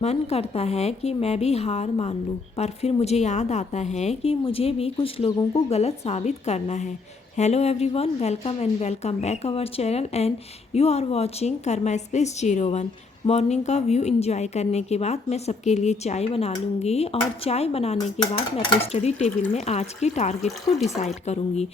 मन करता है कि मैं भी हार मान लूं, पर फिर मुझे याद आता है कि मुझे भी कुछ लोगों को गलत साबित करना है। Hello everyone, welcome and welcome back our channel and you are watching karma space 01। Morning का व्यू एंजॉय करने के बाद मैं सबके लिए चाय बना लूँगी और चाय बनाने के बाद मैं अपने स्टडी टेबल में आज के टारगेट को डिसाइड करूँगी।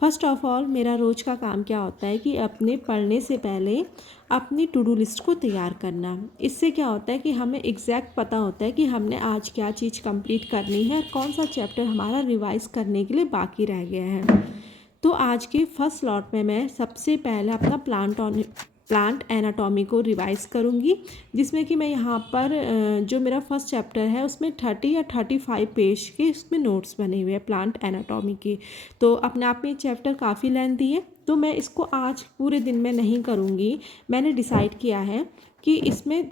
फर्स्ट ऑफ ऑल मेरा रोज़ का काम क्या होता है कि अपने पढ़ने से पहले अपनी टू डू लिस्ट को तैयार करना। इससे क्या होता है कि हमें एग्जैक्ट पता होता है कि हमने आज क्या चीज़ कंप्लीट करनी है, कौन सा चैप्टर हमारा रिवाइज करने के लिए बाकी रह गया है। तो आज के फर्स्ट स्लॉट में मैं सबसे पहले अपना प्लांट एनाटॉमी को रिवाइज करूँगी, जिसमें कि मैं यहाँ पर जो मेरा फर्स्ट चैप्टर है उसमें 30 या 35 पेज के उसमें नोट्स बने हुए हैं प्लांट एनाटॉमी के। तो अपने आप में चैप्टर काफ़ी लेंथी है, तो मैं इसको आज पूरे दिन में नहीं करूँगी। मैंने डिसाइड किया है कि इसमें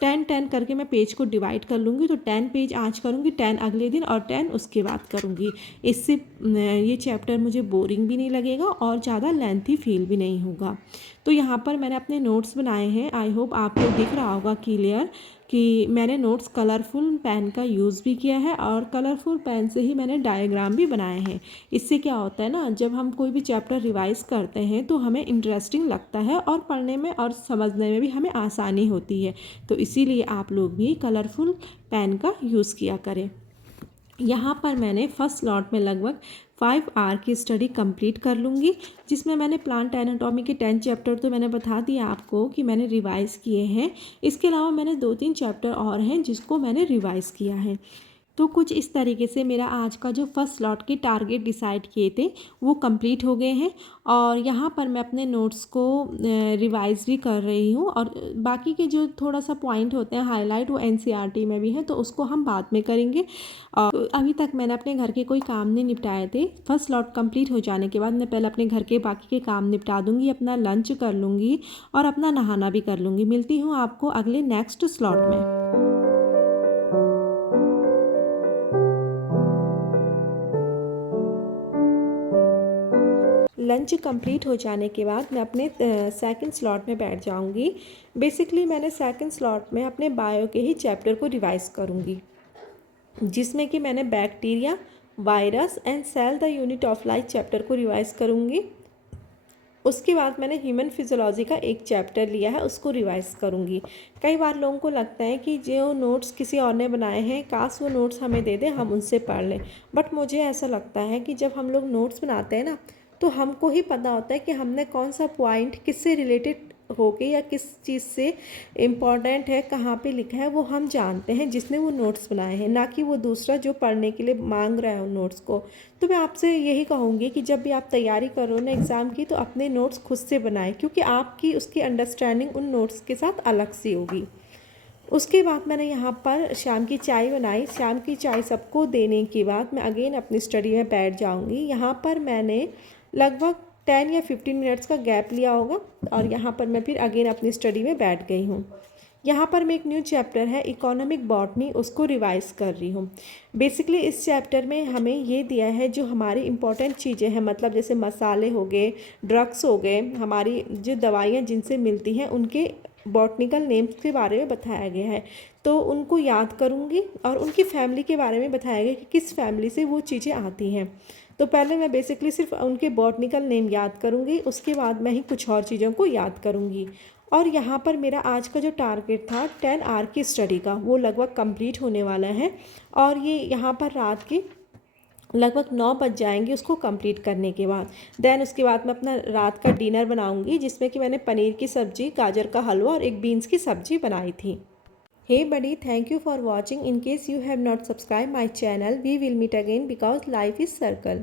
10-10 करके मैं पेज को डिवाइड कर लूँगी। तो 10 पेज आज करूँगी, 10 अगले दिन और 10 उसके बाद करूँगी। इससे ये चैप्टर मुझे बोरिंग भी नहीं लगेगा और ज़्यादा लेंथी फील भी नहीं होगा। तो यहाँ पर मैंने अपने नोट्स बनाए हैं। आई होप आपको दिख रहा होगा क्लियर कि मैंने नोट्स कलरफुल पेन का यूज़ भी किया है और कलरफुल पेन से ही मैंने डायग्राम भी बनाए हैं। इससे क्या होता है ना, जब हम कोई भी चैप्टर रिवाइज करते हैं तो हमें इंटरेस्टिंग लगता है और पढ़ने में और समझने में भी हमें आसानी होती है। तो इसीलिए आप लोग भी कलरफुल पेन का यूज़ किया करें। यहाँ पर मैंने फर्स्ट स्लॉट में लगभग 5 आवर की स्टडी कंप्लीट कर लूँगी, जिसमें मैंने प्लांट एनाटॉमी के 10 चैप्टर तो मैंने बता दिया आपको कि मैंने रिवाइज़ किए हैं। इसके अलावा मैंने 2-3 चैप्टर और हैं जिसको मैंने रिवाइज़ किया है। तो कुछ इस तरीके से मेरा आज का जो फर्स्ट स्लॉट के टारगेट डिसाइड किए थे वो कंप्लीट हो गए हैं। और यहाँ पर मैं अपने नोट्स को रिवाइज भी कर रही हूँ और बाकी के जो थोड़ा सा पॉइंट होते हैं हाईलाइट वो एनसीईआरटी में भी है, तो उसको हम बाद में करेंगे। और अभी तक मैंने अपने घर के कोई काम नहीं निपटाए थे। फर्स्ट स्लॉट कंप्लीट हो जाने के बाद मैं पहले अपने घर के बाकी के काम निपटा दूँगी, अपना लंच कर लूँगी और अपना नहाना भी कर लूँगी। मिलती हूँ आपको अगले नेक्स्ट स्लॉट में। लंच कंप्लीट हो जाने के बाद मैं अपने सेकंड स्लॉट में बैठ जाऊंगी। बेसिकली मैंने सेकंड स्लॉट में अपने बायो के ही चैप्टर को रिवाइज करूंगी, जिसमें कि मैंने bacteria, virus and cell the unit of life chapter को रिवाइज करूंगी। उसके बाद मैंने ह्यूमन फिजियोलॉजी का एक चैप्टर लिया है, उसको रिवाइज करूंगी। कई बार लोगों को लगता है कि जो नोट्स किसी और ने बनाए हैं काश वो नोट्स हमें दे दें, हम उनसे पढ़ लें। बट मुझे ऐसा लगता है कि जब हम लोग नोट्स बनाते हैं ना, तो हमको ही पता होता है कि हमने कौन सा पॉइंट किससे रिलेटेड होके या किस चीज़ से इम्पॉर्टेंट है, कहाँ पे लिखा है, वो हम जानते हैं जिसने वो नोट्स बनाए हैं, ना कि वो दूसरा जो पढ़ने के लिए मांग रहा है उन नोट्स को। तो मैं आपसे यही कहूँगी कि जब भी आप तैयारी करो ना एग्ज़ाम की, तो अपने नोट्स खुद से बनाएं, क्योंकि आपकी उसकी अंडरस्टैंडिंग उन नोट्स के साथ अलग सी होगी। उसके बाद मैंने यहाँ पर शाम की चाय बनाई। शाम की चाय सबको देने के बाद मैं अगेन अपनी स्टडी में बैठ जाऊँगी। यहाँ पर मैंने लगभग 10 या 15 मिनट्स का गैप लिया होगा और यहाँ पर मैं फिर अगेन अपनी स्टडी में बैठ गई हूँ। यहाँ पर मैं एक न्यू चैप्टर है इकोनॉमिक बॉटनी, उसको रिवाइज कर रही हूँ। बेसिकली इस चैप्टर में हमें ये दिया है जो हमारी इंपॉर्टेंट चीज़ें हैं, मतलब जैसे मसाले हो गए, ड्रग्स हो गए, हमारी जो दवाइयाँ जिनसे मिलती हैं उनके बॉटनिकल नेम्स के बारे में बताया गया है। तो उनको याद करूँगी और उनकी फैमिली के बारे में बताया गया कि किस फैमिली से वो चीज़ें आती हैं। तो पहले मैं बेसिकली सिर्फ उनके बॉटनिकल नेम याद करूँगी, उसके बाद मैं ही कुछ और चीज़ों को याद करूँगी। और यहाँ पर मेरा आज का जो टारगेट था 10 आवर की स्टडी का, वो लगभग कंप्लीट होने वाला है। और ये यहाँ पर रात के लगभग 9 बज जाएंगे उसको कंप्लीट करने के बाद। देन उसके बाद मैं अपना रात का डिनर बनाऊंगी, जिसमें कि मैंने पनीर की सब्ज़ी, गाजर का हलवा और एक बीन्स की सब्ज़ी बनाई थी। Hey buddy, thank you for watching. In case you have not subscribed my channel, we will meet again because life is circle.